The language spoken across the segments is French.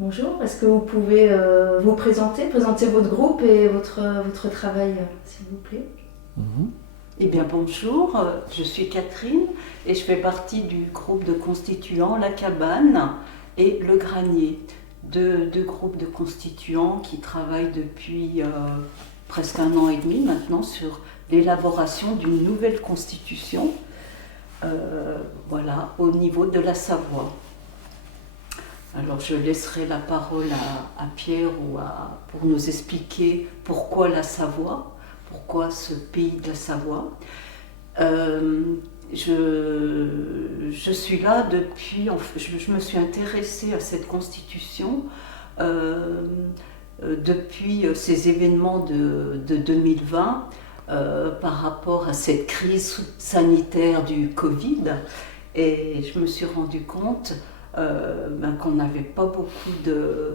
Bonjour, est-ce que vous pouvez vous présenter votre groupe et votre travail, s'il vous plaît? Mhm. Eh bien bonjour, je suis Catherine et je fais partie du groupe de constituants La Cabane et Le Granier. Deux groupes de constituants qui travaillent depuis presque 1 an et demi maintenant sur l'élaboration d'une nouvelle constitution voilà, au niveau de la Savoie. Alors je laisserai la parole à Pierre pour nous expliquer pourquoi la Savoie, pourquoi ce pays de la Savoie. Je suis là depuis, je me suis intéressée à cette constitution depuis ces événements de 2020 par rapport à cette crise sanitaire du Covid. Et je me suis rendu compte qu'on n'avait pas beaucoup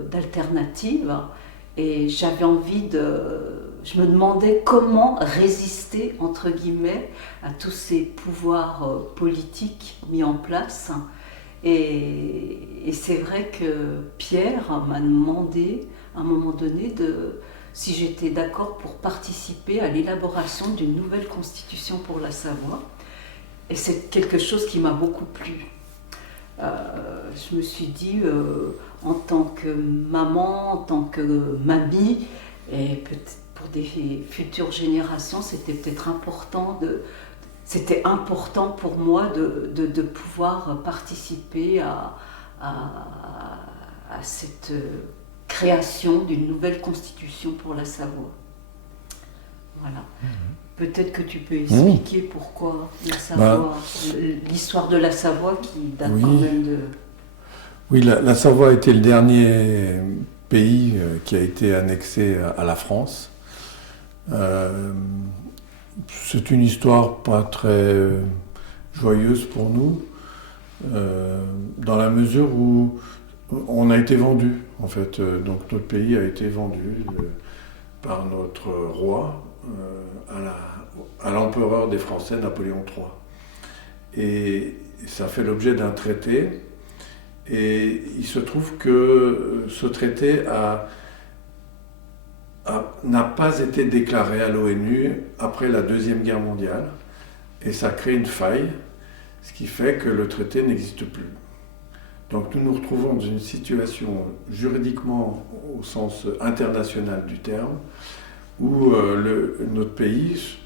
d'alternatives et j'avais envie je me demandais comment résister entre guillemets à tous ces pouvoirs politiques mis en place et c'est vrai que Pierre m'a demandé à un moment donné si j'étais d'accord pour participer à l'élaboration d'une nouvelle constitution pour la Savoie et c'est quelque chose qui m'a beaucoup plu. Je me suis dit, en tant que maman, en tant que mamie, et peut-être pour des futures générations, c'était important pour moi de pouvoir participer à cette création d'une nouvelle constitution pour la Savoie. Voilà. Peut-être que tu peux expliquer pourquoi la Savoie, l'histoire de la Savoie qui date quand même de... Oui, la Savoie a été le dernier pays qui a été annexé à la France. C'est une histoire pas très joyeuse pour nous, dans la mesure où on a été vendu, en fait. Donc notre pays a été vendu par notre roi à l'empereur des Français, Napoléon III. Et ça fait l'objet d'un traité. Et il se trouve que ce traité n'a pas été déclaré à l'ONU après la Deuxième Guerre mondiale. Et ça crée une faille, ce qui fait que le traité n'existe plus. Donc nous nous retrouvons dans une situation juridiquement au sens international du terme, où notre pays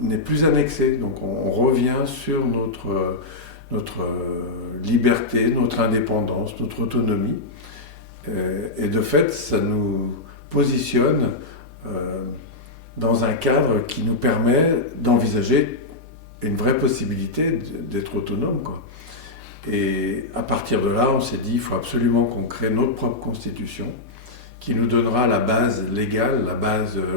n'est plus annexé. Donc on revient sur notre liberté, notre indépendance, notre autonomie. Et de fait, ça nous positionne dans un cadre qui nous permet d'envisager une vraie possibilité d'être autonome, quoi. Et à partir de là, on s'est dit, il faut absolument qu'on crée notre propre constitution, qui nous donnera la base légale,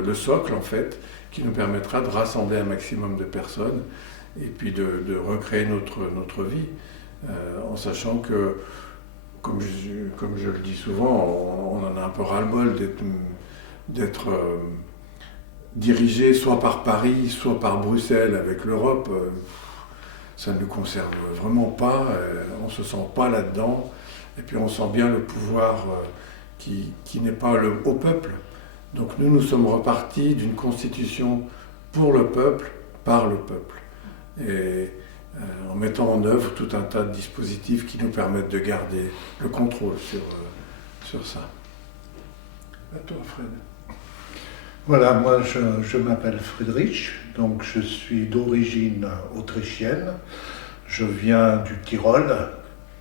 le socle en fait, qui nous permettra de rassembler un maximum de personnes et puis de recréer notre vie, en sachant que, comme je le dis souvent, on en a un peu ras-le-bol d'être dirigé soit par Paris, soit par Bruxelles avec l'Europe. Ça ne nous concerne vraiment pas, on ne se sent pas là-dedans, et puis on sent bien le pouvoir qui n'est pas au peuple. Donc nous sommes repartis d'une constitution pour le peuple, par le peuple. Et en mettant en œuvre tout un tas de dispositifs qui nous permettent de garder le contrôle sur ça. À toi, Fred. Voilà, moi je m'appelle Friedrich, donc je suis d'origine autrichienne. Je viens du Tyrol.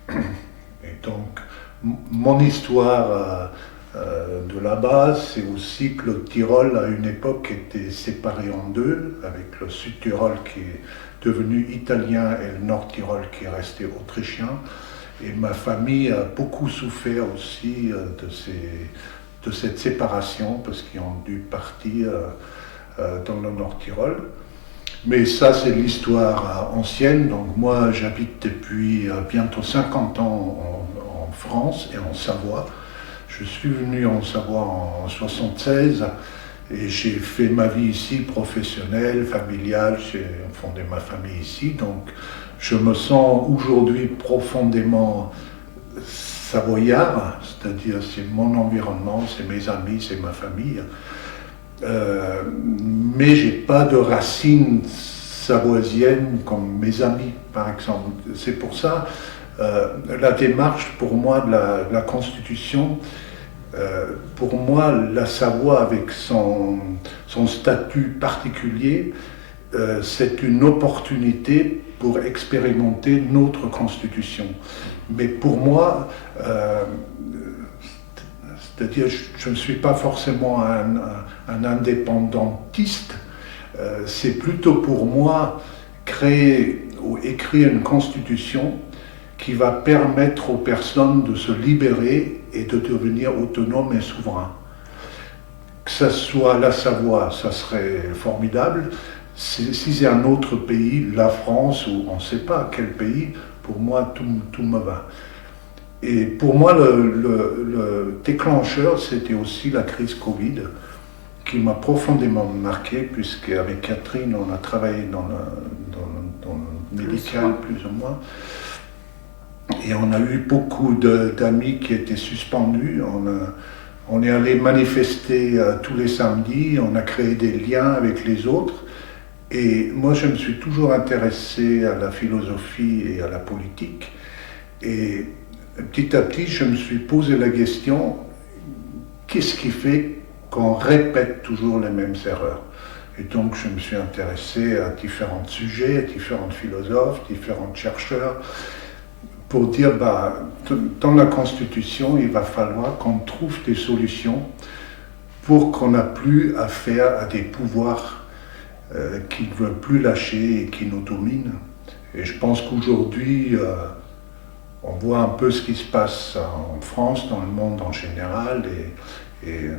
Et donc mon histoire de là-bas, c'est aussi que le Tyrol à une époque était séparé en deux, avec le Sud-Tyrol qui est devenu italien et le Nord-Tyrol qui est resté autrichien. Et ma famille a beaucoup souffert aussi de cette séparation, parce qu'ils ont dû partir dans le Nord-Tyrol. Mais ça, c'est l'histoire ancienne. Donc moi, j'habite depuis bientôt 50 ans en France et en Savoie. Je suis venu en Savoie en 1976 et j'ai fait ma vie ici, professionnelle, familiale. J'ai fondé ma famille ici. Donc je me sens aujourd'hui profondément savoyard, c'est-à-dire c'est mon environnement, c'est mes amis, c'est ma famille. Mais j'ai pas de racines savoisiennes comme mes amis, par exemple. C'est pour ça la démarche pour moi de la Constitution. Pour moi, la Savoie, avec son statut particulier, c'est une opportunité pour expérimenter notre Constitution. Mais pour moi, c'est-à-dire, je ne suis pas forcément un indépendantiste, c'est plutôt pour moi créer ou écrire une Constitution qui va permettre aux personnes de se libérer et de devenir autonomes et souverains. Que ce soit la Savoie, ça serait formidable. Si c'est un autre pays, la France ou on ne sait pas quel pays, pour moi tout me va. Et pour moi le déclencheur c'était aussi la crise Covid qui m'a profondément marqué puisqu'avec Catherine on a travaillé dans le médical plus ou moins. Et on a eu beaucoup d'amis qui étaient suspendus. On est allé manifester tous les samedis, on a créé des liens avec les autres. Et moi, je me suis toujours intéressé à la philosophie et à la politique. Et petit à petit, je me suis posé la question, qu'est-ce qui fait qu'on répète toujours les mêmes erreurs? Et donc, je me suis intéressé à différents sujets, à différents philosophes, différents chercheurs, pour dire, dans la Constitution, il va falloir qu'on trouve des solutions pour qu'on n'a plus affaire à des pouvoirs qui ne veulent plus lâcher et qui nous dominent. Et je pense qu'aujourd'hui, on voit un peu ce qui se passe en France, dans le monde en général, et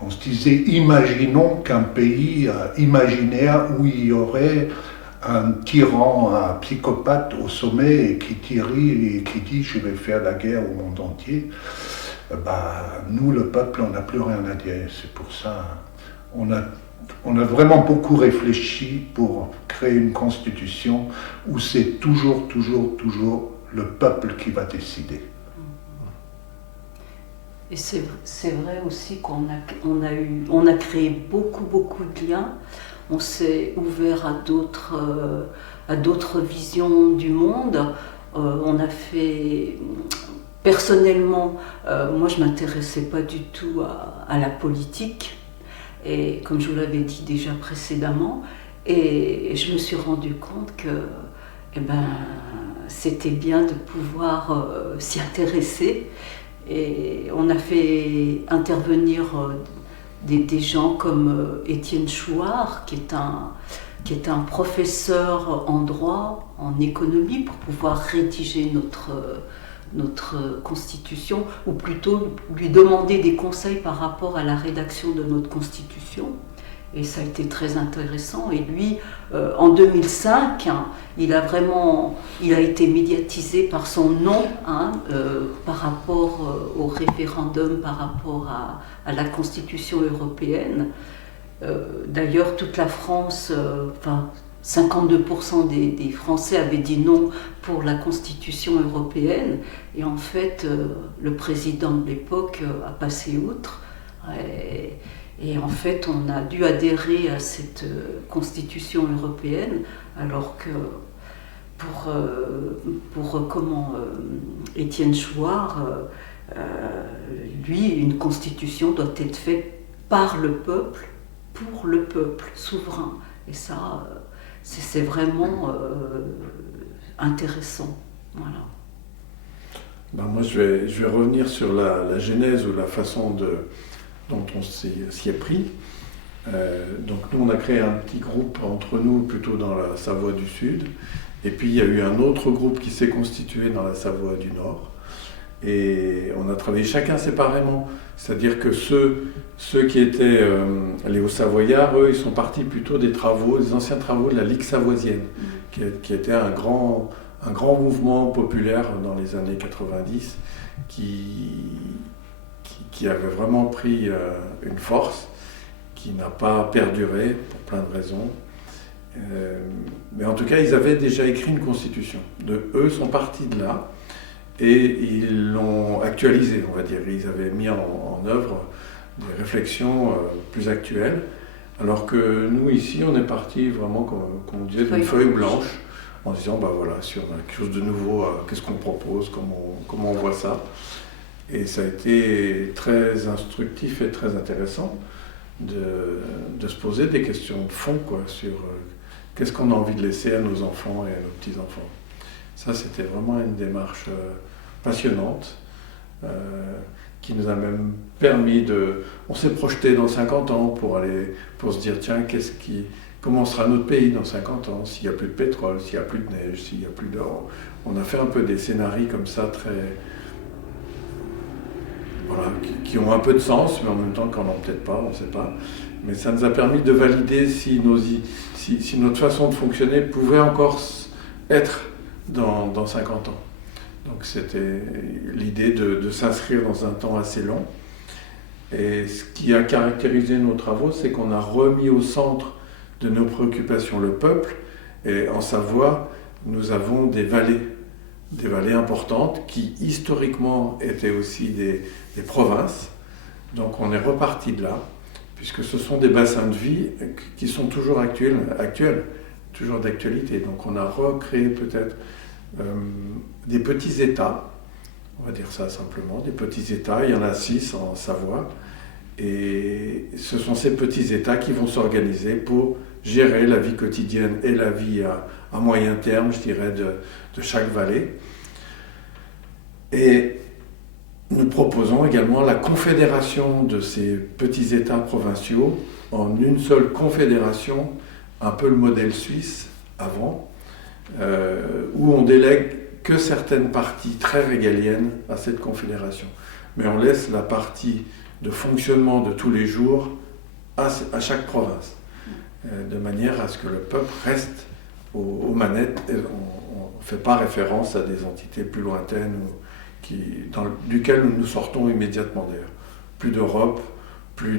on se disait, imaginons qu'un pays imaginaire où il y aurait un tyran, un psychopathe au sommet et qui tirie et qui dit je vais faire la guerre au monde entier, nous le peuple on n'a plus rien à dire. C'est pour ça on a vraiment beaucoup réfléchi pour créer une constitution où c'est toujours le peuple qui va décider. Et c'est vrai aussi qu'on a créé beaucoup de liens. On s'est ouvert à d'autres visions du monde. On a fait, personnellement, moi je ne m'intéressais pas du tout à la politique, et comme je vous l'avais dit déjà précédemment, et je me suis rendu compte que c'était bien de pouvoir s'y intéresser. Et on a fait intervenir des gens comme Étienne Chouard, qui est un professeur en droit, en économie, pour pouvoir rédiger notre constitution, ou plutôt lui demander des conseils par rapport à la rédaction de notre constitution. Et ça a été très intéressant. Et lui, en 2005, il a été médiatisé par son nom, par rapport au référendum, par rapport à la Constitution européenne. D'ailleurs, toute la France, 52% des Français avaient dit non pour la Constitution européenne. Et en fait, le président de l'époque a passé outre. Et en fait, on a dû adhérer à cette Constitution européenne, alors que pour Étienne Chouard, lui, une Constitution doit être faite par le peuple, pour le peuple souverain. Et ça, c'est vraiment intéressant. Voilà. Moi, je vais revenir sur la genèse ou la façon dont on s'y est pris. Donc nous, on a créé un petit groupe entre nous, plutôt dans la Savoie du Sud. Et puis, il y a eu un autre groupe qui s'est constitué dans la Savoie du Nord. Et on a travaillé chacun séparément. C'est-à-dire que ceux qui étaient les Hauts-Savoyards, eux, ils sont partis plutôt des anciens travaux de la Ligue savoisienne, qui était un grand mouvement populaire dans les années 90, qui avait vraiment pris une force, qui n'a pas perduré pour plein de raisons. Mais en tout cas, ils avaient déjà écrit une constitution. Eux sont partis de là. et ils l'ont actualisé, on va dire. Ils avaient mis en œuvre des réflexions plus actuelles, alors que nous ici on est parti vraiment, comme on disait, d'une feuille blanche, en disant bah voilà, si on a quelque chose de nouveau, qu'est-ce qu'on propose, comment on voit ça. Et ça a été très instructif et très intéressant de se poser des questions de fond quoi, sur qu'est-ce qu'on a envie de laisser à nos enfants et à nos petits-enfants. Ça, c'était vraiment une démarche passionnante qui nous a même permis de... On s'est projeté dans 50 ans pour se dire, tiens, comment sera notre pays dans 50 ans, s'il n'y a plus de pétrole, s'il n'y a plus de neige, s'il n'y a plus d'or. On a fait un peu des scénarios comme ça, voilà, qui ont un peu de sens, mais en même temps, qui n'en ont peut-être pas, on ne sait pas. Mais ça nous a permis de valider si notre façon de fonctionner pouvait encore être dans 50 ans. Donc c'était l'idée de s'inscrire dans un temps assez long. Et ce qui a caractérisé nos travaux, c'est qu'on a remis au centre de nos préoccupations le peuple. Et en Savoie, nous avons des vallées importantes qui historiquement étaient aussi des provinces. Donc on est reparti de là, puisque ce sont des bassins de vie qui sont toujours actuels, toujours d'actualité. Donc on a recréé peut-être des petits États, on va dire ça simplement, des petits États, il y en a 6 en Savoie, et ce sont ces petits États qui vont s'organiser pour gérer la vie quotidienne et la vie à moyen terme, je dirais, de chaque vallée. Et nous proposons également la confédération de ces petits États provinciaux en une seule confédération, un peu le modèle suisse avant, où on délègue que certaines parties très régaliennes à cette confédération. Mais on laisse la partie de fonctionnement de tous les jours à chaque province, de manière à ce que le peuple reste aux manettes. Et on ne fait pas référence à des entités plus lointaines duquel nous sortons immédiatement d'ailleurs. Plus d'Europe, plus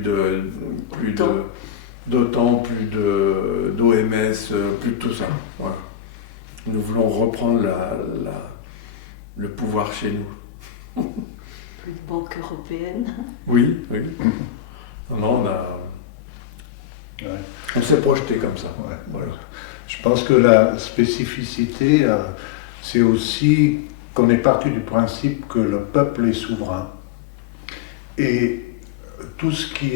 d'OTAN, plus d'OMS, plus de tout ça. Voilà. Nous voulons reprendre le pouvoir chez nous. Plus de banque européenne. Oui. Non, on s'est projeté comme ça. Ouais. Voilà. Je pense que la spécificité, c'est aussi qu'on est parti du principe que le peuple est souverain. Et tout ce qui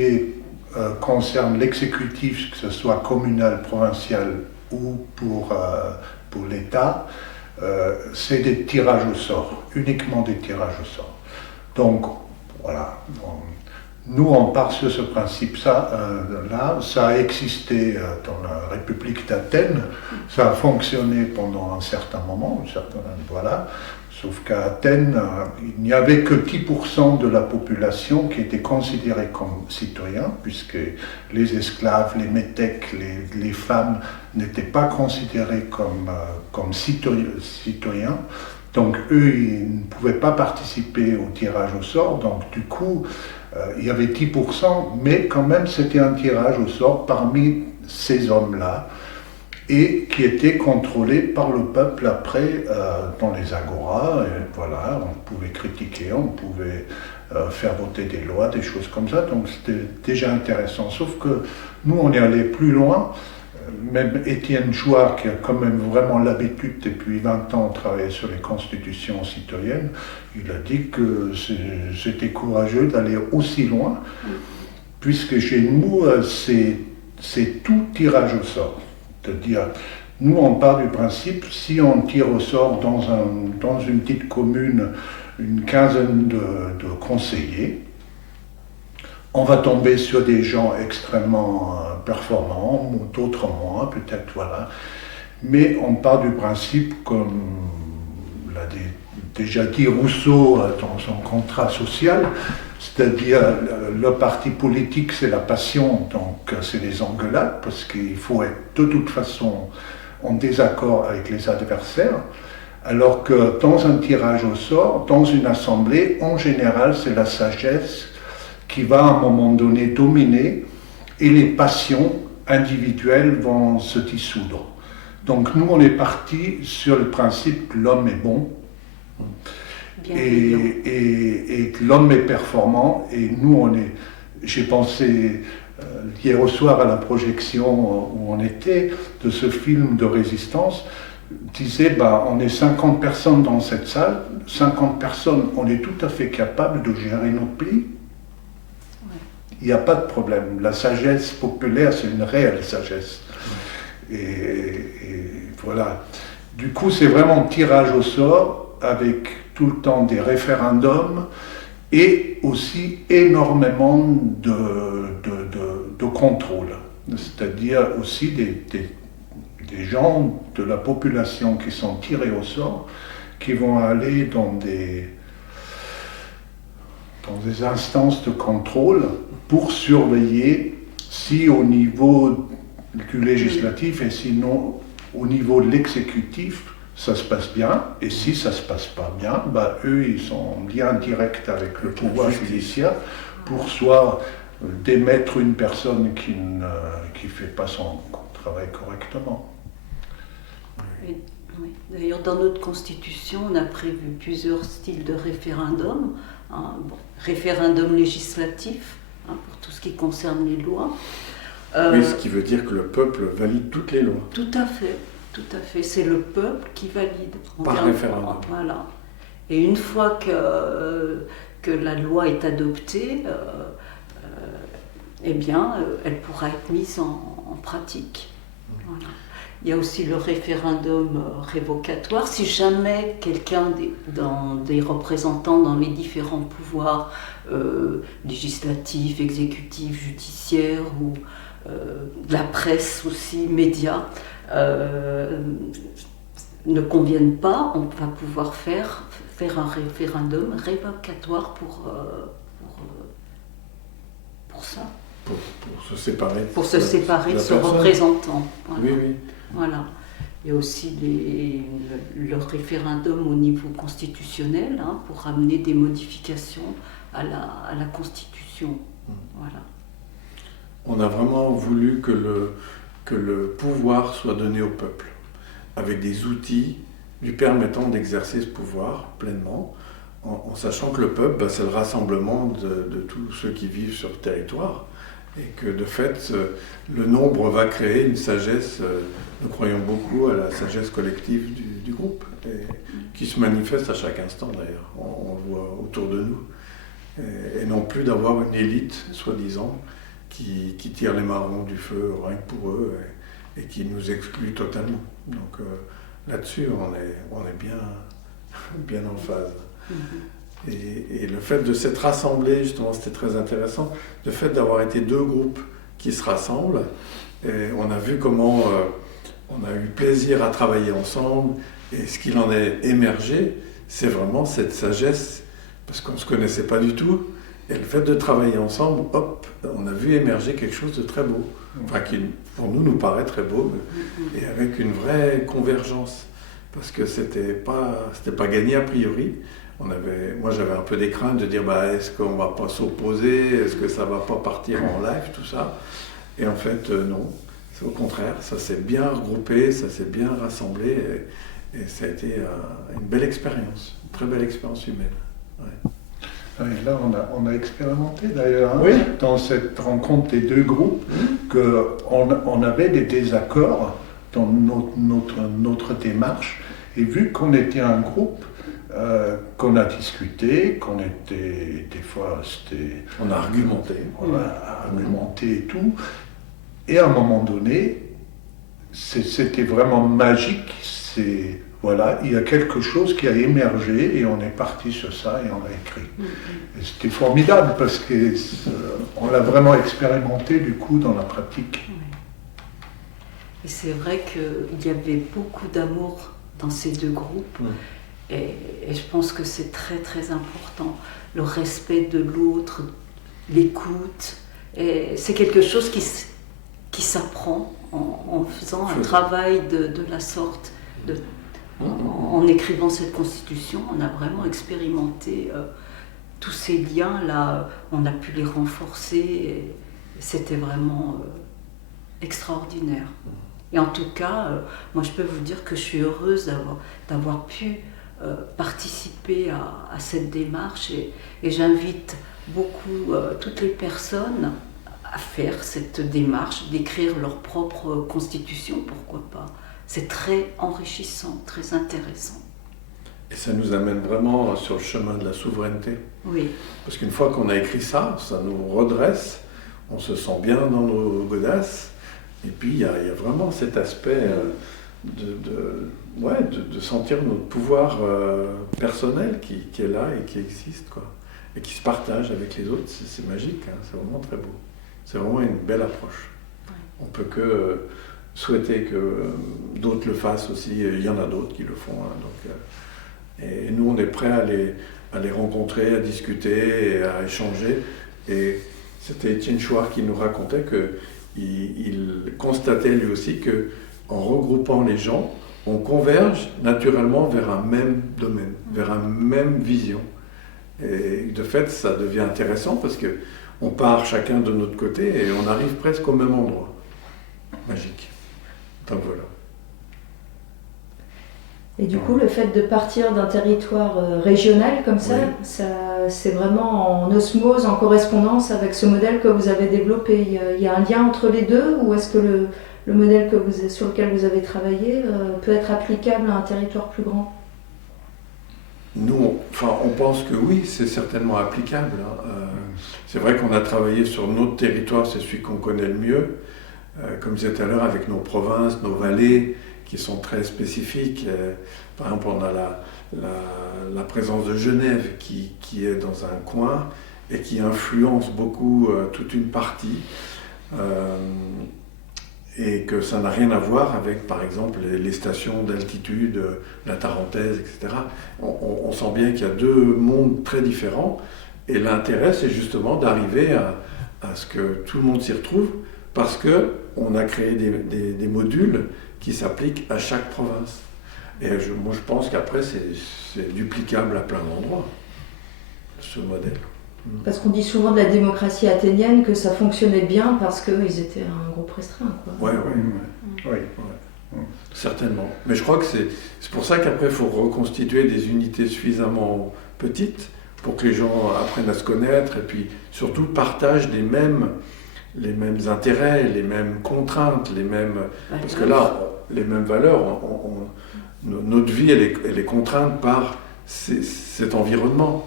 concerne l'exécutif, que ce soit communal, provincial ou pour l'État, c'est des tirages au sort, uniquement des tirages au sort. Donc, voilà. Nous, on part sur ce principe. Ça a existé dans la République d'Athènes. Ça a fonctionné pendant un certain moment, voilà. Sauf qu'à Athènes, il n'y avait que 10% de la population qui était considérée comme citoyen, puisque les esclaves, les métèques, les femmes n'étaient pas considérés comme citoyens. Donc eux, ils ne pouvaient pas participer au tirage au sort. Donc du coup, il y avait 10%, mais quand même c'était un tirage au sort parmi ces hommes-là, et qui était contrôlé par le peuple après dans les agoras. Et voilà, on pouvait critiquer, on pouvait faire voter des lois, des choses comme ça. Donc c'était déjà intéressant. Sauf que nous, on est allé plus loin. Même Étienne Chouard, qui a quand même vraiment l'habitude depuis 20 ans de travailler sur les constitutions citoyennes, il a dit que c'était courageux d'aller aussi loin, puisque chez nous, c'est tout tirage au sort. C'est-à-dire, nous, on part du principe, si on tire au sort dans une petite commune une quinzaine de conseillers, on va tomber sur des gens extrêmement performants, d'autres moins, peut-être, voilà. Mais on part du principe, comme l'a déjà dit Rousseau dans son contrat social, c'est-à-dire le parti politique, c'est la passion, donc c'est les engueulades, parce qu'il faut être de toute façon en désaccord avec les adversaires, alors que dans un tirage au sort, dans une assemblée, en général, c'est la sagesse qui va à un moment donné dominer, et les passions individuelles vont se dissoudre. Donc nous, on est parti sur le principe que l'homme est bon, Bienveillant. Et que l'homme est performant. Et nous, j'ai pensé hier au soir à la projection où on était de ce film de résistance. Disait, on est 50 personnes dans cette salle, 50 personnes, on est tout à fait capable de gérer notre pays. Il n'y a pas de problème. La sagesse populaire, c'est une réelle sagesse. Et voilà. Du coup, c'est vraiment tirage au sort avec tout le temps des référendums et aussi énormément de contrôle. C'est-à-dire aussi des gens de la population qui sont tirés au sort, qui vont aller dans des instances de contrôle pour surveiller si au niveau du législatif et sinon au niveau de l'exécutif, ça se passe bien. Et si ça ne se passe pas bien, eux, ils sont en lien direct avec le pouvoir judiciaire pour soit démettre une personne qui ne fait pas son travail correctement. Oui. D'ailleurs, dans notre constitution, on a prévu plusieurs styles de référendum. Référendum législatif, pour tout ce qui concerne les lois. Oui, ce qui veut dire que le peuple valide toutes les lois. Tout à fait. C'est le peuple qui valide. Par référendum. Voilà. Et une fois que la loi est adoptée, elle pourra être mise en pratique. Voilà. Il y a aussi le référendum révocatoire. Si jamais quelqu'un des représentants dans les différents pouvoirs législatifs, exécutifs, judiciaires ou de la presse aussi, médias, ne conviennent pas, on va pouvoir faire un référendum révocatoire pour ça. Pour se séparer. Pour se séparer de ce représentant. Voilà. Oui. Voilà. Il y a aussi le référendum au niveau constitutionnel pour ramener des modifications à la Constitution. Voilà. On a vraiment voulu que le pouvoir soit donné au peuple, avec des outils lui permettant d'exercer ce pouvoir pleinement, en sachant que le peuple, c'est le rassemblement de tous ceux qui vivent sur le territoire, et que de fait, le nombre va créer une sagesse, nous croyons beaucoup à la sagesse collective du groupe, et qui se manifeste à chaque instant d'ailleurs, on le voit autour de nous, et non plus d'avoir une élite, soi-disant, qui tire les marrons du feu rien que pour eux, et qui nous exclut totalement. Donc là-dessus, on est bien en phase. Et le fait de s'être rassemblés, justement, c'était très intéressant, le fait d'avoir été deux groupes qui se rassemblent, et on a vu comment on a eu plaisir à travailler ensemble, et ce qu'il en est émergé, c'est vraiment cette sagesse, parce qu'on ne se connaissait pas du tout, et le fait de travailler ensemble, hop, on a vu émerger quelque chose de très beau, enfin qui pour nous paraît très beau, et avec une vraie convergence, parce que c'était pas gagné a priori. Moi j'avais un peu des craintes de dire est-ce qu'on va pas s'opposer, est-ce que ça va pas partir en live, tout ça, et en fait non, c'est au contraire, ça s'est bien regroupé, ça s'est bien rassemblé, et ça a été une belle expérience, une très belle expérience humaine. Ouais. Et là, on a expérimenté d'ailleurs, oui, dans cette rencontre des deux groupes, qu'on avait des désaccords dans notre démarche, et vu qu'on était un groupe, qu'on a discuté, qu'on était, des fois, on a argumenté. Argumenté et tout, et à un moment donné, c'était vraiment magique, il y a quelque chose qui a émergé et on est parti sur ça et on l'a écrit. Et c'était formidable parce qu'on l'a vraiment expérimenté du coup dans la pratique. Et c'est vrai qu'il y avait beaucoup d'amour dans ces deux groupes et je pense que c'est très très important. Le respect de l'autre, l'écoute, et c'est quelque chose qui s'apprend en faisant un travail de la sorte. En écrivant cette constitution, on a vraiment expérimenté tous ces liens-là, on a pu les renforcer, et c'était vraiment extraordinaire. Et en tout cas, moi je peux vous dire que je suis heureuse d'avoir pu participer à cette démarche et j'invite beaucoup toutes les personnes à faire cette démarche, d'écrire leur propre constitution, pourquoi pas. C'est très enrichissant, très intéressant. Et ça nous amène vraiment sur le chemin de la souveraineté. Oui. Parce qu'une fois qu'on a écrit ça, ça nous redresse, on se sent bien dans nos godasses, et puis il y a vraiment cet aspect de sentir notre pouvoir personnel qui est là et qui existe, quoi. Et qui se partage avec les autres, c'est magique, hein, c'est vraiment très beau. C'est vraiment une belle approche. Ouais. On peut que souhaiter que d'autres le fassent aussi, et il y en a d'autres qui le font. Hein, donc, et nous, on est prêts à les rencontrer, à discuter, et à échanger. Et c'était Étienne Chouard qui nous racontait qu'il constatait lui aussi qu'en regroupant les gens, on converge naturellement vers un même domaine, vers une même vision. Et de fait, ça devient intéressant parce qu'on part chacun de notre côté et on arrive presque au même endroit. Magique. Donc voilà. Et du coup, le fait de partir d'un territoire régional comme ça, Oui. C'est vraiment en osmose, en correspondance avec ce modèle que vous avez développé. Il y a un lien entre les deux, ou est-ce que le modèle sur lequel vous avez travaillé peut être applicable à un territoire plus grand ? Nous, on pense que oui, c'est certainement applicable. Hein. C'est vrai qu'on a travaillé sur notre territoire, c'est celui qu'on connaît le mieux. Comme je disais tout à l'heure, avec nos provinces, nos vallées, qui sont très spécifiques. Par exemple, on a la présence de Genève qui est dans un coin et qui influence beaucoup toute une partie. Et que ça n'a rien à voir avec, par exemple, les stations d'altitude, la Tarentaise, etc. On sent bien qu'il y a deux mondes très différents, et l'intérêt, c'est justement d'arriver à ce que tout le monde s'y retrouve, parce qu'on a créé des modules qui s'appliquent à chaque province. Et moi, je pense qu'après, c'est duplicable à plein d'endroits, ce modèle. Parce qu'on dit souvent de la démocratie athénienne que ça fonctionnait bien parce qu'ils étaient un groupe restreint, quoi. Oui. Certainement. Mais je crois que c'est pour ça qu'après, il faut reconstituer des unités suffisamment petites pour que les gens apprennent à se connaître et puis surtout partagent les mêmes intérêts, les mêmes contraintes, parce que là, les mêmes valeurs, notre vie, elle est contrainte par cet environnement.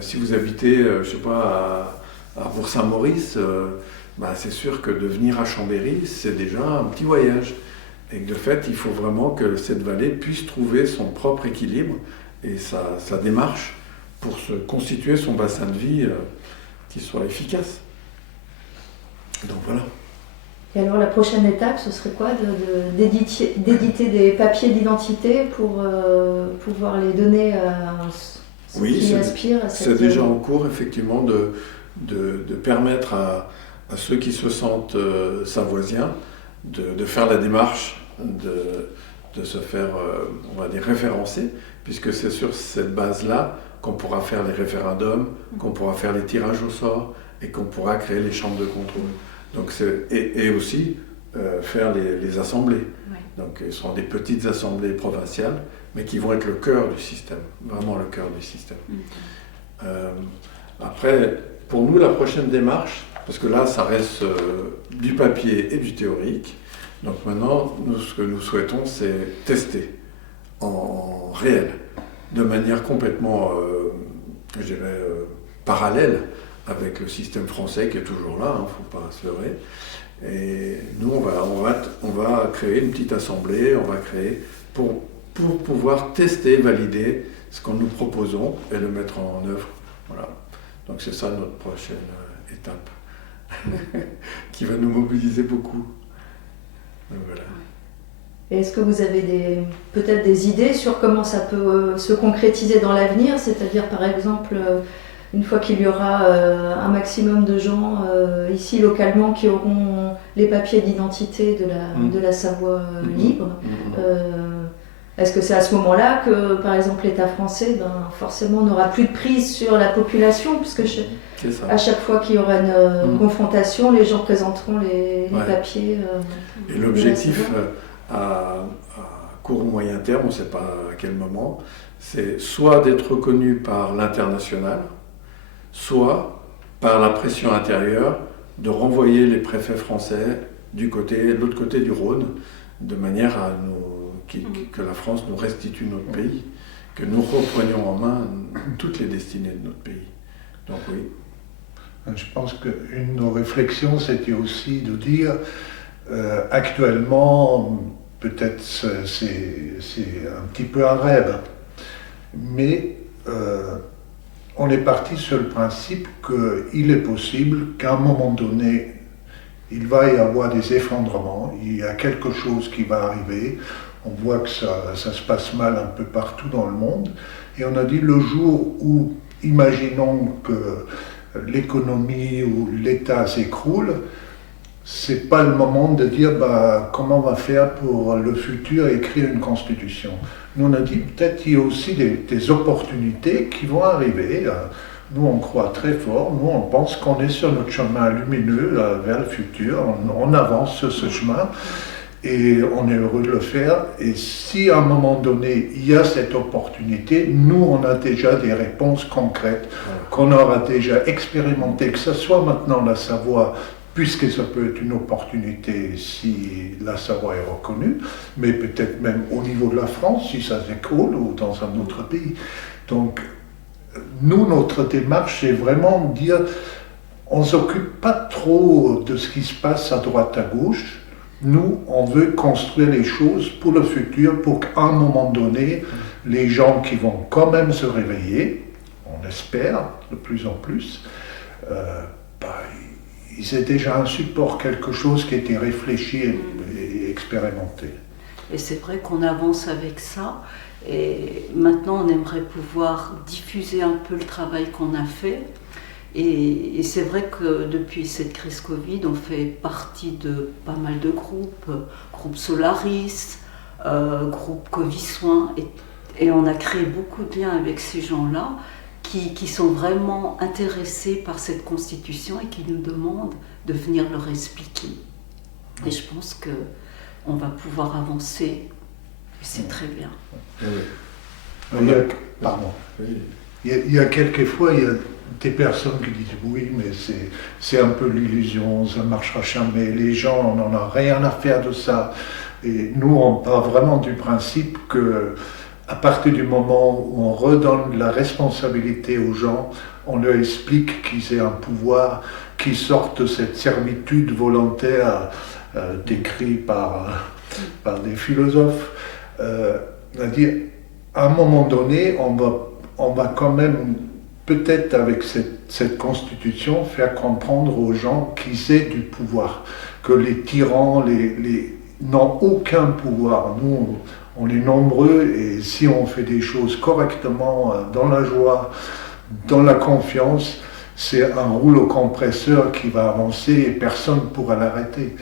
Si vous habitez, je sais pas, à Bourg-Saint-Maurice, c'est sûr que de venir à Chambéry, c'est déjà un petit voyage. Et que de fait, il faut vraiment que cette vallée puisse trouver son propre équilibre et sa démarche pour se constituer son bassin de vie qui soit efficace. Donc voilà. Et alors la prochaine étape, ce serait quoi? D'éditer des papiers d'identité pour pouvoir les donner à ceux qui aspirent à cette... C'est déjà en cours, effectivement, de permettre à ceux qui se sentent savoisiens de faire la démarche de se faire, on va dire, référencer, puisque c'est sur cette base-là qu'on pourra faire les référendums, qu'on pourra faire les tirages au sort et qu'on pourra créer les chambres de contrôle. Donc et aussi faire les assemblées. Oui. Donc ce seront des petites assemblées provinciales, mais qui vont être le cœur du système, vraiment le cœur du système. Après, pour nous, la prochaine démarche, parce que là, ça reste du papier et du théorique, donc maintenant, ce que nous souhaitons, c'est tester en réel, de manière complètement, je dirais, parallèle avec le système français qui est toujours là, il ne faut pas se leurrer. Et nous, on va créer une petite assemblée, on va créer pour pouvoir tester, valider ce que nous proposons et le mettre en œuvre. Voilà. Donc c'est ça notre prochaine étape, qui va nous mobiliser beaucoup. Donc voilà. Et est-ce que vous avez peut-être des idées sur comment ça peut se concrétiser dans l'avenir? C'est-à-dire, par exemple, une fois qu'il y aura un maximum de gens ici localement qui auront les papiers d'identité de la Savoie libre, est-ce que c'est à ce moment-là que, par exemple, l'État français, forcément, n'aura plus de prise sur la population, puisque à chaque fois qu'il y aura une confrontation, les gens présenteront les papiers. Et l'objectif à court ou moyen terme, on ne sait pas à quel moment, c'est soit d'être reconnu par l'international, soit par la pression intérieure de renvoyer les préfets français de l'autre côté du Rhône, de manière à que la France nous restitue notre pays, que nous reprenions en main toutes les destinées de notre pays. Donc oui. Je pense qu'une de nos réflexions, c'était aussi de dire, actuellement, peut-être c'est un petit peu un rêve, mais on est parti sur le principe qu'il est possible qu'à un moment donné, il va y avoir des effondrements, il y a quelque chose qui va arriver, on voit que ça se passe mal un peu partout dans le monde, et on a dit le jour où, imaginons que l'économie ou l'État s'écroule, c'est pas le moment de dire comment on va faire pour le futur et écrire une constitution. Nous on a dit peut-être qu'il y a aussi des opportunités qui vont arriver. Nous on croit très fort, nous on pense qu'on est sur notre chemin lumineux vers le futur, on avance sur ce chemin et on est heureux de le faire. Et si à un moment donné il y a cette opportunité, nous on a déjà des réponses concrètes qu'on aura déjà expérimentées, que ce soit maintenant la Savoie, puisque ça peut être une opportunité si la Savoie est reconnue, mais peut-être même au niveau de la France, si ça s'écroule, ou dans un autre pays. Donc, nous, notre démarche, c'est vraiment de dire, on ne s'occupe pas trop de ce qui se passe à droite, à gauche. Nous, on veut construire les choses pour le futur, pour qu'à un moment donné, les gens qui vont quand même se réveiller, on espère de plus en plus, ils aient déjà un support, quelque chose qui a été réfléchi et expérimenté. Et c'est vrai qu'on avance avec ça. Et maintenant, on aimerait pouvoir diffuser un peu le travail qu'on a fait. Et c'est vrai que depuis cette crise Covid, on fait partie de pas mal de groupes, groupe Solaris, groupe Covid Soins, et on a créé beaucoup de liens avec ces gens-là qui sont vraiment intéressés par cette constitution et qui nous demandent de venir leur expliquer. Et je pense qu'on va pouvoir avancer, et c'est très bien. Il y a quelquefois, il y a des personnes qui disent oui, mais c'est un peu l'illusion, ça ne marchera jamais, les gens, on n'en a rien à faire de ça. Et nous, on part vraiment du principe que à partir du moment où on redonne la responsabilité aux gens, on leur explique qu'ils aient un pouvoir, qu'ils sortent de cette servitude volontaire décrite par des philosophes. C'est-à-dire, à un moment donné, on va quand même, peut-être avec cette constitution, faire comprendre aux gens qu'ils aient du pouvoir, que les tyrans n'ont aucun pouvoir. Nous, on est nombreux et si on fait des choses correctement, dans la joie, dans la confiance, c'est un rouleau compresseur qui va avancer et personne ne pourra l'arrêter.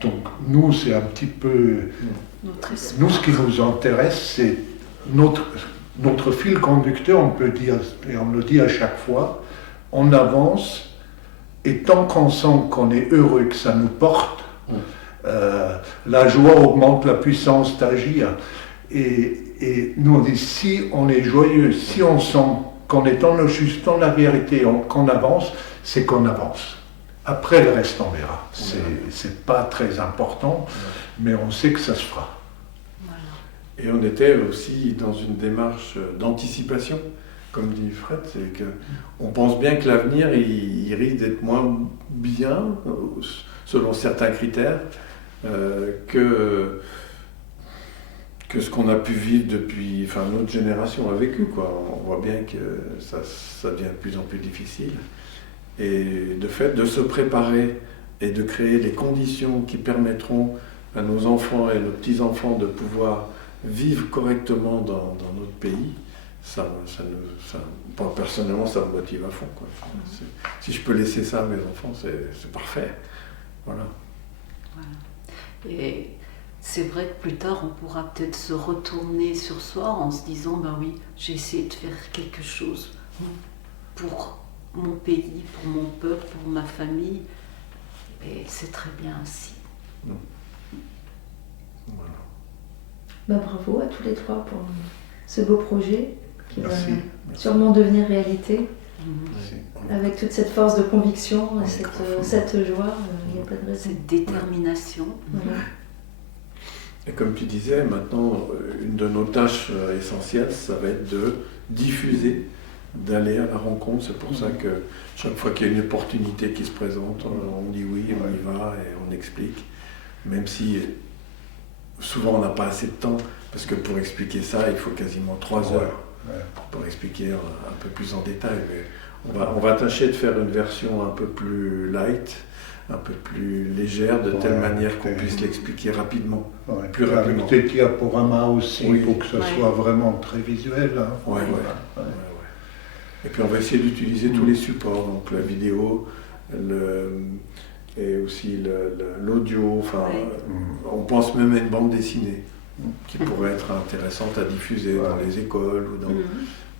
Donc nous, c'est un petit peu... Nous, ce qui nous intéresse, c'est notre fil conducteur, on peut dire, et on le dit à chaque fois, on avance et tant qu'on sent qu'on est heureux, que ça nous porte, la joie augmente la puissance d'agir. Et nous on dit, si on est joyeux, si on sent qu'on est dans le juste, dans la vérité, qu'on avance, c'est qu'on avance. Après le reste, on verra. C'est pas très important, mais on sait que ça se fera. Et on était aussi dans une démarche d'anticipation, comme dit Fred, c'est qu'on pense bien que l'avenir, il risque d'être moins bien, selon certains critères, que ce qu'on a pu vivre depuis, enfin notre génération a vécu, quoi. On voit bien que ça devient de plus en plus difficile. Et de fait, de se préparer et de créer les conditions qui permettront à nos enfants et nos petits-enfants de pouvoir vivre correctement dans notre pays, personnellement, ça me motive à fond, quoi. Si je peux laisser ça à mes enfants, c'est parfait. Voilà. Et c'est vrai que plus tard, on pourra peut-être se retourner sur soi en se disant, ben oui, j'ai essayé de faire quelque chose pour mon pays, pour mon peuple, pour ma famille, et c'est très bien ainsi. Voilà. Bravo à tous les trois pour ce beau projet qui Merci. va sûrement devenir réalité. Merci. Avec toute cette force de conviction, Oui, cette joie, il n'y a pas de raison. Cette détermination. Voilà. Et comme tu disais, maintenant, une de nos tâches essentielles, ça va être de diffuser, d'aller à la rencontre. C'est pour ça que chaque fois qu'il y a une opportunité qui se présente, on dit oui, on y va et on explique. Même si souvent on n'a pas assez de temps, parce que pour expliquer ça, il faut quasiment 3 heures pour expliquer un peu plus en détail. Mais on va tâcher de faire une version un peu plus light, un peu plus légère, de telle manière qu'on puisse l'expliquer rapidement. Plus rapidement. Avec des diaporamas aussi, Oui. pour que ce soit vraiment très visuel. Hein. Ouais. Et puis on va essayer d'utiliser tous les supports, donc la vidéo, et aussi l'audio. Enfin, on pense même à une bande dessinée qui pourrait être intéressante à diffuser dans les écoles ou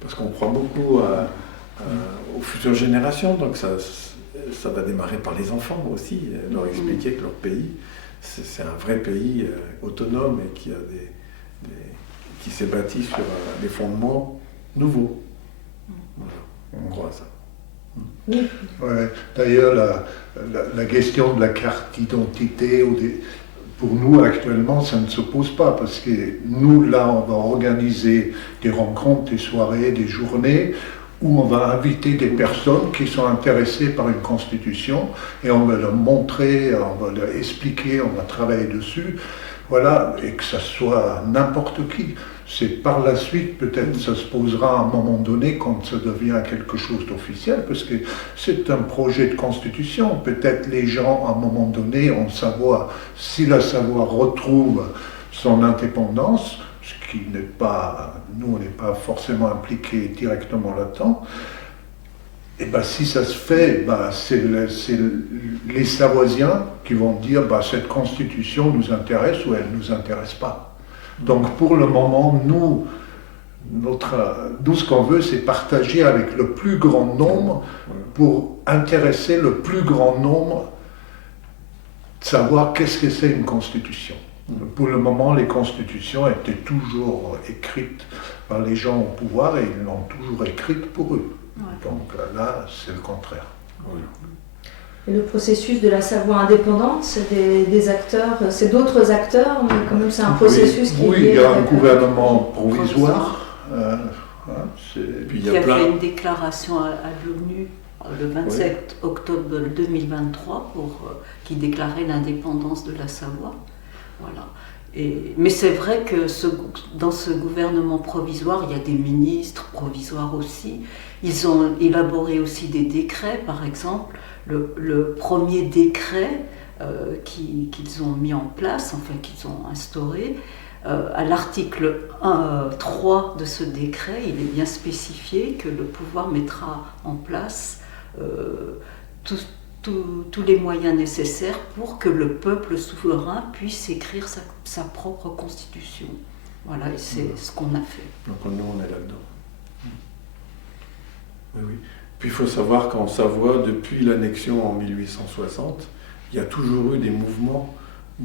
parce qu'on croit beaucoup aux futures générations. Donc ça va démarrer par les enfants aussi, leur expliquer que leur pays, c'est un vrai pays autonome et qui s'est bâti sur des fondements nouveaux. Voilà, on croit à ça. Oui. Ouais. D'ailleurs, la question de la carte d'identité, pour nous actuellement, ça ne se pose pas, parce que nous, là, on va organiser des rencontres, des soirées, des journées, où on va inviter des personnes qui sont intéressées par une constitution, et on va leur montrer, on va leur expliquer, on va travailler dessus, voilà, et que ça soit n'importe qui. C'est par la suite, peut-être, ça se posera à un moment donné quand ça devient quelque chose d'officiel, parce que c'est un projet de constitution. Peut-être les gens, à un moment donné, ont savoir, si le savoir retrouve son indépendance, ce qui n'est pas, nous, on n'est pas forcément impliqués directement là-dedans, et ben, si ça se fait, c'est les Savoisiens qui vont dire cette constitution nous intéresse ou elle ne nous intéresse pas. Donc pour le moment, nous ce qu'on veut, c'est partager avec le plus grand nombre pour intéresser le plus grand nombre de savoir qu'est-ce que c'est une constitution. Pour le moment, les constitutions étaient toujours écrites par les gens au pouvoir et ils l'ont toujours écrite pour eux. Donc là, c'est le contraire. Et le processus de la Savoie indépendante, c'est des acteurs, c'est d'autres acteurs, mais quand même c'est un processus qui est lié. Oui, il y a un gouvernement provisoire. Puis Il y avait une déclaration à l'ONU le 27 octobre 2023 qui déclarait l'indépendance de la Savoie. Voilà. Mais c'est vrai que dans ce gouvernement provisoire, il y a des ministres provisoires aussi. Ils ont élaboré aussi des décrets, par exemple. Le premier décret qu'ils ont mis en place, enfin qu'ils ont instauré, à l'article 3 de ce décret, il est bien spécifié que le pouvoir mettra en place tous les moyens nécessaires pour que le peuple souverain puisse écrire sa propre constitution. Voilà, et c'est ce qu'on a fait. Donc nous, on est là-dedans. Oui. Puis il faut savoir qu'en Savoie, depuis l'annexion en 1860, il y a toujours eu des mouvements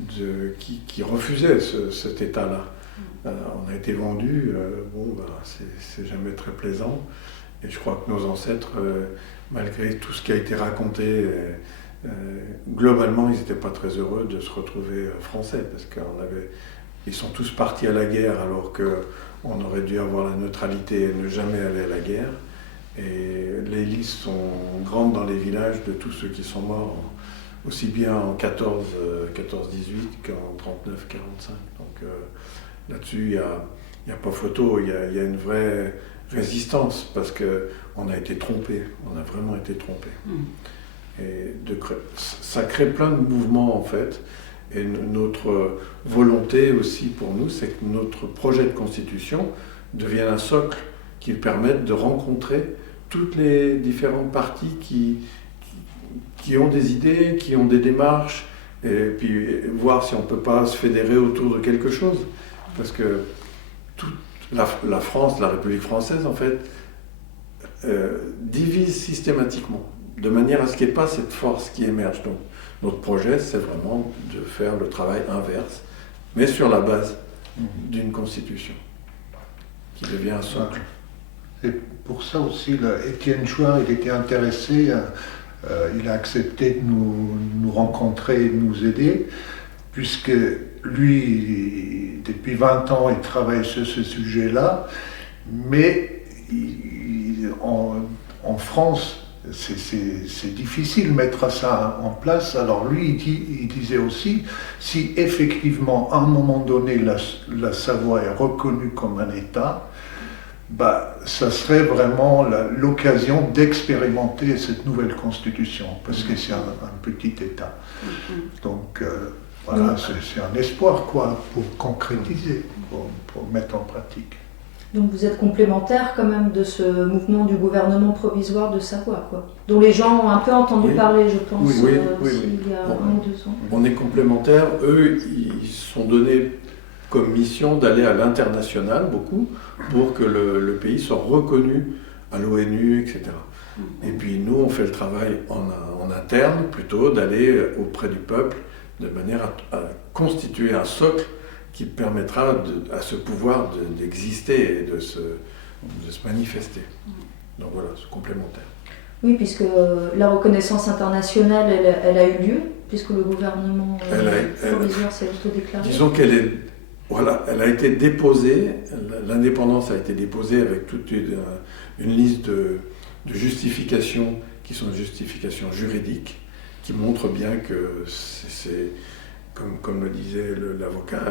qui refusaient cet état-là. On a été vendus, c'est jamais très plaisant. Et je crois que nos ancêtres, malgré tout ce qui a été raconté, globalement, ils n'étaient pas très heureux de se retrouver français, parce qu'ils sont tous partis à la guerre alors qu'on aurait dû avoir la neutralité et ne jamais aller à la guerre. Et les listes sont grandes dans les villages de tous ceux qui sont morts, aussi bien en 14-18 qu'en 39-45. Donc là-dessus, il n'y a pas photo, il y a une vraie résistance, parce qu'on a été trompé, on a vraiment été trompé. Et ça crée plein de mouvements en fait. Et notre volonté aussi pour nous, c'est que notre projet de constitution devienne un socle qui permette de rencontrer toutes les différentes parties qui ont des idées, qui ont des démarches, et puis voir si on ne peut pas se fédérer autour de quelque chose. Parce que toute la France, la République française, en fait, divise systématiquement, de manière à ce qu'il n'y ait pas cette force qui émerge. Donc notre projet, c'est vraiment de faire le travail inverse, mais sur la base d'une constitution, qui devient un socle. Et pour ça aussi, Étienne Chouard, il était intéressé, il a accepté de nous rencontrer et de nous aider, puisque lui, depuis 20 ans, il travaille sur ce sujet-là, mais en France, c'est difficile de mettre ça en place. Alors lui, il disait aussi, si effectivement, à un moment donné, la Savoie est reconnue comme un État, ça serait vraiment l'occasion d'expérimenter cette nouvelle constitution, parce que c'est un petit État. Donc voilà, c'est un espoir quoi, pour concrétiser, pour mettre en pratique. Donc vous êtes complémentaire quand même de ce mouvement du gouvernement provisoire de Savoie, quoi, dont les gens ont un peu entendu parler, je pense, il y a 1 ou 2 ans. On est complémentaires. Eux, ils sont donnés comme mission d'aller à l'international, beaucoup, pour que le pays soit reconnu à l'ONU, etc. Et puis nous, on fait le travail en interne, plutôt d'aller auprès du peuple, de manière à constituer un socle qui permettra à ce pouvoir d'exister et de se manifester. Donc voilà, c'est complémentaire. Oui, puisque la reconnaissance internationale, elle a eu lieu, puisque le gouvernement provisoire s'est autodéclaré. Disons elle a été déposée, l'indépendance a été déposée avec toute une liste de justifications qui sont des justifications juridiques, qui montrent bien que c'est comme le disait l'avocat,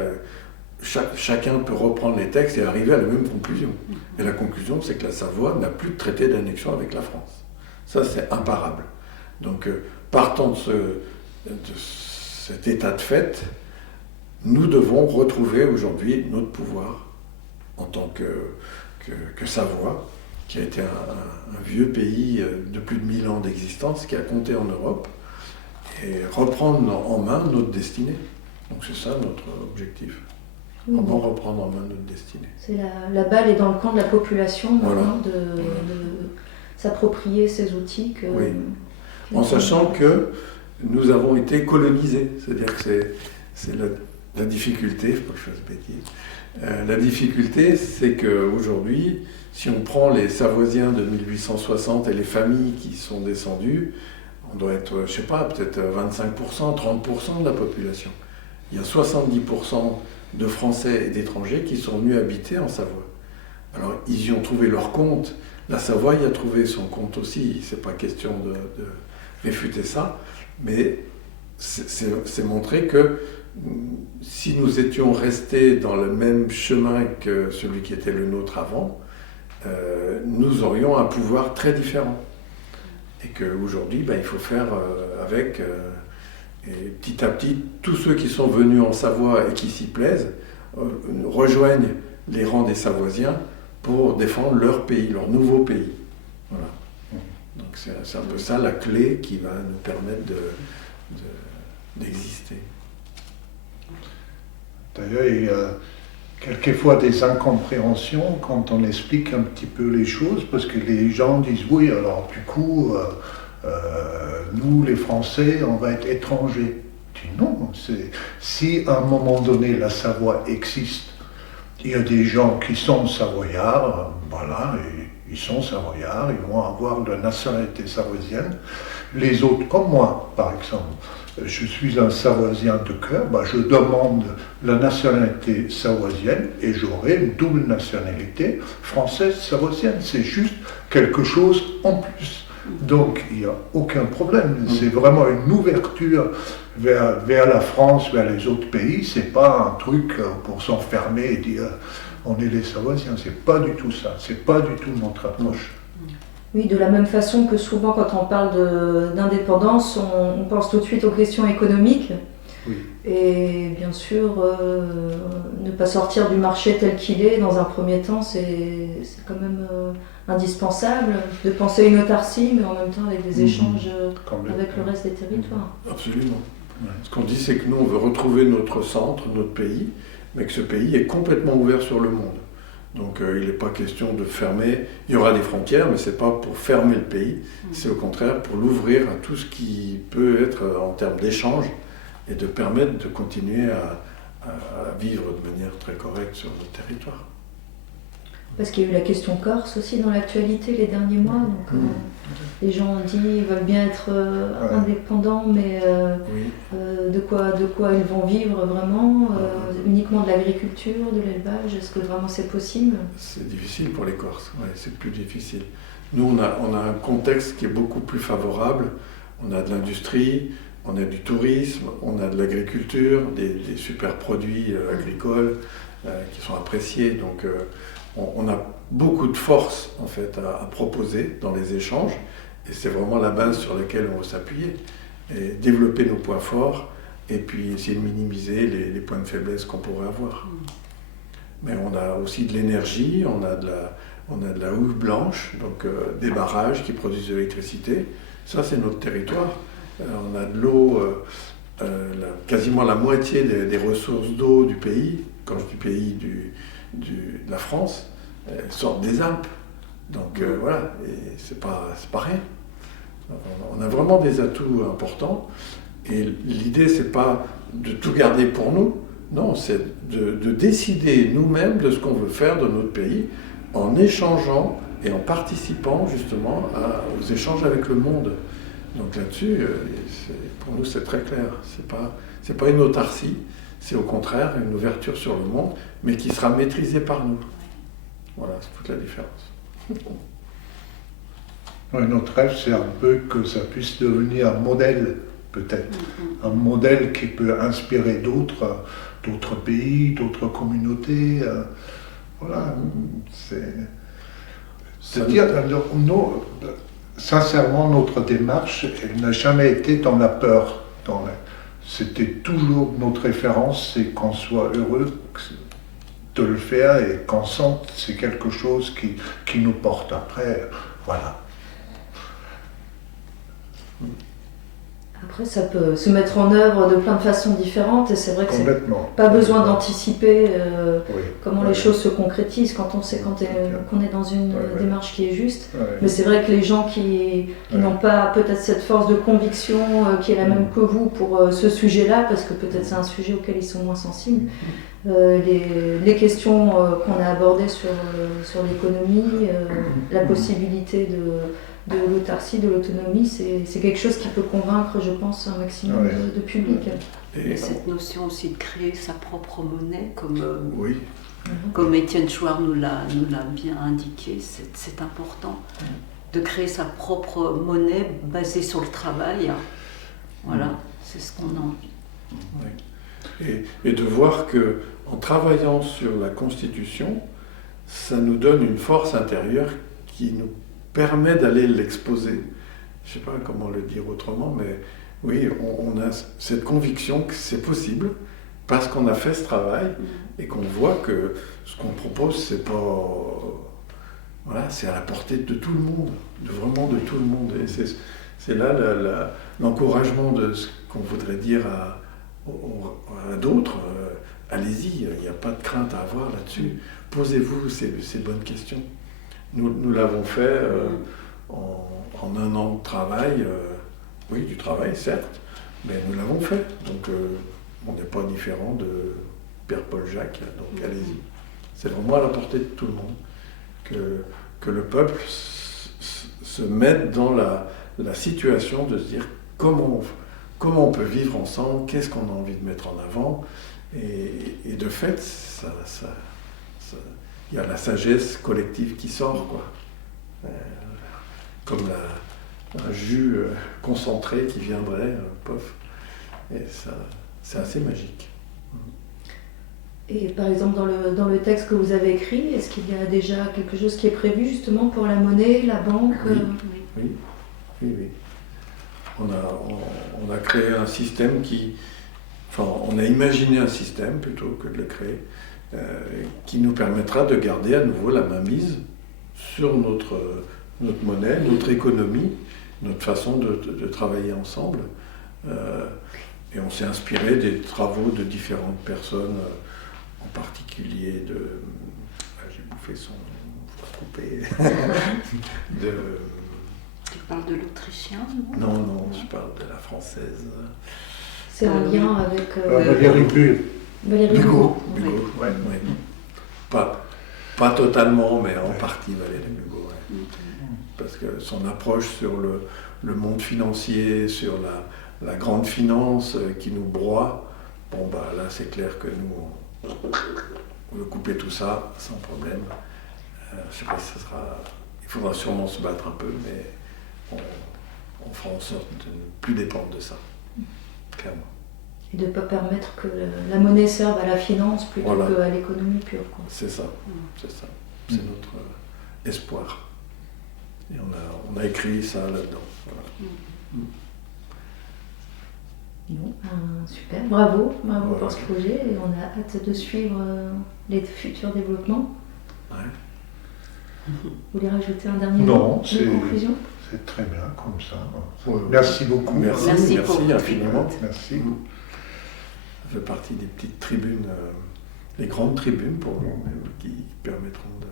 chacun peut reprendre les textes et arriver à la même conclusion. Et la conclusion, c'est que la Savoie n'a plus de traité d'annexion avec la France. Ça, c'est imparable. Donc, partant de cet état de fait, nous devons retrouver aujourd'hui notre pouvoir en tant que Savoie, qui a été un vieux pays de plus de 1000 ans d'existence, qui a compté en Europe, et reprendre en main notre destinée. Donc c'est ça notre objectif. Oui, Comment reprendre en main notre destinée. C'est la balle est dans le camp de la population maintenant de s'approprier ces outils. En sachant que nous avons été colonisés. C'est-à-dire que c'est la difficulté, il ne faut pas que je fasse bêtise. La difficulté, c'est qu'aujourd'hui, si on prend les Savoisiens de 1860 et les familles qui sont descendues, on doit être, je ne sais pas, peut-être 25%, 30% de la population. Il y a 70% de Français et d'étrangers qui sont venus habiter en Savoie. Alors, ils y ont trouvé leur compte. La Savoie y a trouvé son compte aussi. Ce n'est pas question de réfuter ça. Mais c'est montrer que si nous étions restés dans le même chemin que celui qui était le nôtre avant, nous aurions un pouvoir très différent. Et qu'aujourd'hui, il faut faire avec, et petit à petit, tous ceux qui sont venus en Savoie et qui s'y plaisent, rejoignent les rangs des Savoisiens pour défendre leur pays, leur nouveau pays. Voilà. Donc c'est un peu ça la clé qui va nous permettre d'exister. D'ailleurs, il y a quelquefois des incompréhensions quand on explique un petit peu les choses, parce que les gens disent oui, alors du coup, nous les Français, on va être étrangers. Je dis non, si à un moment donné la Savoie existe, il y a des gens qui sont savoyards, voilà, et ils sont savoyards, ils vont avoir la nationalité savoisienne. Les autres, comme moi, par exemple, je suis un Savoisien de cœur, je demande la nationalité savoisienne et j'aurai une double nationalité française savoisienne. C'est juste quelque chose en plus. Donc il n'y a aucun problème. C'est vraiment une ouverture vers la France, vers les autres pays. C'est pas un truc pour s'enfermer et dire on est les Savoisiens. C'est pas du tout ça. C'est pas du tout notre approche. Oui, de la même façon que souvent quand on parle d'indépendance, on pense tout de suite aux questions économiques. Oui. Et bien sûr, ne pas sortir du marché tel qu'il est dans un premier temps, c'est quand même indispensable de penser une autarcie, mais en même temps avec des échanges avec le reste des territoires. Absolument. Ce qu'on dit, c'est que nous, on veut retrouver notre centre, notre pays, mais que ce pays est complètement ouvert sur le monde. Donc il n'est pas question de fermer, il y aura des frontières, mais ce n'est pas pour fermer le pays, c'est au contraire pour l'ouvrir à tout ce qui peut être en termes d'échange et de permettre de continuer à vivre de manière très correcte sur notre territoire. Parce qu'il y a eu la question Corse aussi dans l'actualité les derniers mois. Donc, les gens ont dit qu'ils veulent bien être indépendants, mais de quoi ils vont vivre vraiment uniquement de l'agriculture, de l'élevage? Est-ce que vraiment c'est possible? C'est difficile pour les Corses, c'est plus difficile. Nous, on a un contexte qui est beaucoup plus favorable. On a de l'industrie, on a du tourisme, on a de l'agriculture, des super produits agricoles qui sont appréciés. Donc, on a beaucoup de force en fait à proposer dans les échanges, et c'est vraiment la base sur laquelle on veut s'appuyer, et développer nos points forts, et puis essayer de minimiser les points de faiblesse qu'on pourrait avoir. Mais on a aussi de l'énergie, on a de la houille blanche, donc des barrages qui produisent de l'électricité. Ça, c'est notre territoire. On a de l'eau, quasiment la moitié des ressources d'eau du pays, quand je dis pays, de la France, sortent des Alpes. Donc voilà, et c'est pas rien. On a vraiment des atouts importants, et l'idée c'est pas de tout garder pour nous, non, c'est de décider nous-mêmes de ce qu'on veut faire de notre pays, en échangeant et en participant justement aux échanges avec le monde. Donc là-dessus, pour nous c'est très clair, c'est pas une autarcie, c'est au contraire une ouverture sur le monde, mais qui sera maîtrisée par nous. Voilà, c'est toute la différence. Notre rêve, c'est un peu que ça puisse devenir un modèle, peut-être. Un modèle qui peut inspirer d'autres pays, d'autres communautés. Voilà. C'est-à-dire, sincèrement, notre démarche, elle n'a jamais été dans la peur. C'était toujours notre référence, c'est qu'on soit heureux de le faire et qu'on sente que c'est quelque chose qui nous porte. Après, voilà. Après, ça peut se mettre en œuvre de plein de façons différentes, et c'est vrai que c'est pas besoin d'anticiper comment les choses se concrétisent quand on sait qu'on est dans une démarche qui est juste. Mais c'est vrai que les gens qui n'ont pas peut-être cette force de conviction qui est la même que vous pour ce sujet-là, parce que peut-être c'est un sujet auquel ils sont moins sensibles, les questions qu'on a abordées sur l'économie, la possibilité de l'autarcie, de l'autonomie, c'est quelque chose qui peut convaincre, je pense, un maximum de public. Et cette notion aussi de créer sa propre monnaie, comme Étienne Chouard nous l'a bien indiqué, c'est important de créer sa propre monnaie basée sur le travail. Voilà, c'est ce qu'on a envie. Et de voir qu'en travaillant sur la Constitution, ça nous donne une force intérieure qui nous permet d'aller l'exposer. Je ne sais pas comment le dire autrement, mais oui, on a cette conviction que c'est possible parce qu'on a fait ce travail et qu'on voit que ce qu'on propose, c'est pas... Voilà, c'est à la portée de tout le monde, vraiment de tout le monde. Et c'est là l'encouragement de ce qu'on voudrait dire à d'autres. Allez-y, il n'y a pas de crainte à avoir là-dessus. Posez-vous ces bonnes questions. Nous l'avons fait en un an de travail, du travail certes, mais nous l'avons fait. Donc on n'est pas différent de Pierre-Paul Jacques, donc allez-y. C'est vraiment à la portée de tout le monde que le peuple se mette dans la situation de se dire comment on peut vivre ensemble, qu'est-ce qu'on a envie de mettre en avant, et de fait, il y a la sagesse collective qui sort, quoi. Comme un jus concentré qui viendrait, pof. Et ça, c'est assez magique. Et par exemple, dans le texte que vous avez écrit, est-ce qu'il y a déjà quelque chose qui est prévu justement pour la monnaie, la banque? Oui. On a créé un système on a imaginé un système plutôt que de le créer, qui nous permettra de garder à nouveau la mainmise sur notre monnaie, notre économie, notre façon de travailler ensemble. Et on s'est inspiré des travaux de différentes personnes, en particulier j'ai bouffé son nom, il faut couper. Tu parles de l'autrichien, non? Non, je parle de la française. C'est en lien avec... Valérie Bull. Valérie Bugeaud. Bugeaud, Ouais. oui. Pas totalement, mais en partie Valérie Bugeaud. Ouais. Parce que son approche sur le monde financier, sur la grande finance qui nous broie, bon bah là c'est clair que nous on veut couper tout ça sans problème. Je sais pas si ça sera. Il faudra sûrement se battre un peu, mais on fera en sorte de ne plus dépendre de ça. Clairement. Et de ne pas permettre que la monnaie serve à la finance plutôt Voilà. qu'à l'économie pure. Quoi. C'est ça, c'est ça. C'est notre espoir. Et on a écrit ça là-dedans. Voilà. Bon, super, bravo Ouais. pour ce projet et on a hâte de suivre les futurs développements. Ouais. Vous voulez rajouter un dernier Non, mot de c'est- conclusion? C'est très bien comme ça. Ouais. Merci beaucoup. Merci, Merci pour votre infiniment. écoute. Merci. Ça fait partie des petites tribunes, des grandes tribunes pour nous, même, qui permettront de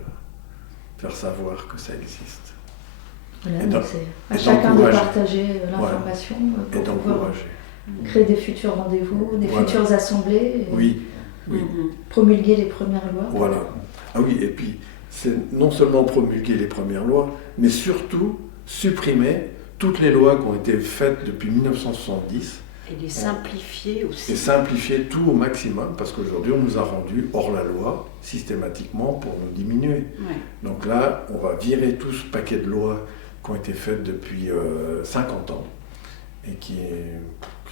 faire savoir que ça existe. Voilà, Et donc d'en- c'est à et chacun de d'encourager. partager l'information Et pour pouvoir d'encourager. créer des futurs rendez-vous, des Voilà. futures assemblées, et Oui, oui. promulguer les premières lois. Voilà. Ah oui, et puis c'est non seulement promulguer les premières lois, mais surtout supprimer toutes les lois qui ont été faites depuis 1970 Et les simplifier aussi. et simplifier tout au maximum, parce qu'aujourd'hui on nous a rendu hors la loi systématiquement pour nous diminuer. Ouais. Donc là, on va virer tout ce paquet de lois qui ont été faites depuis 50 ans et qui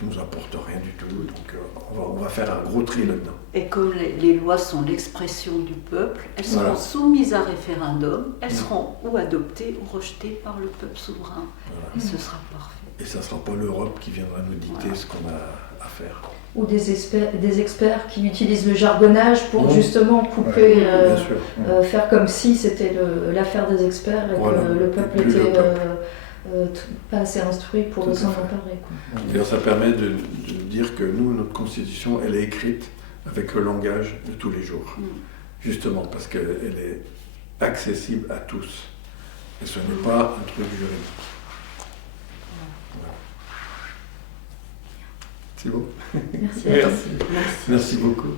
nous apportent rien du tout. Donc on va faire un gros tri là-dedans. Et comme les lois sont l'expression du peuple, elles seront Voilà. soumises à référendum, elles seront ou adoptées ou rejetées par le peuple souverain. Voilà. Et ce sera parfait. Et ça ne sera pas l'Europe qui viendra nous dicter Voilà. ce qu'on a à faire. Ou des experts qui utilisent le jargonnage pour Mmh. justement couper, Bien sûr. faire comme si c'était l'affaire des experts et Voilà. que le peuple Et plus le était peuple. pas assez instruit pour Tout à s'en fait. emparer. Quoi. D'ailleurs, ça permet de dire que nous, notre constitution, elle est écrite avec le langage de tous les jours. Justement parce qu'elle est accessible à tous. Et ce n'est pas un truc juridique. Voilà. C'est bon. Merci à tous. Merci beaucoup.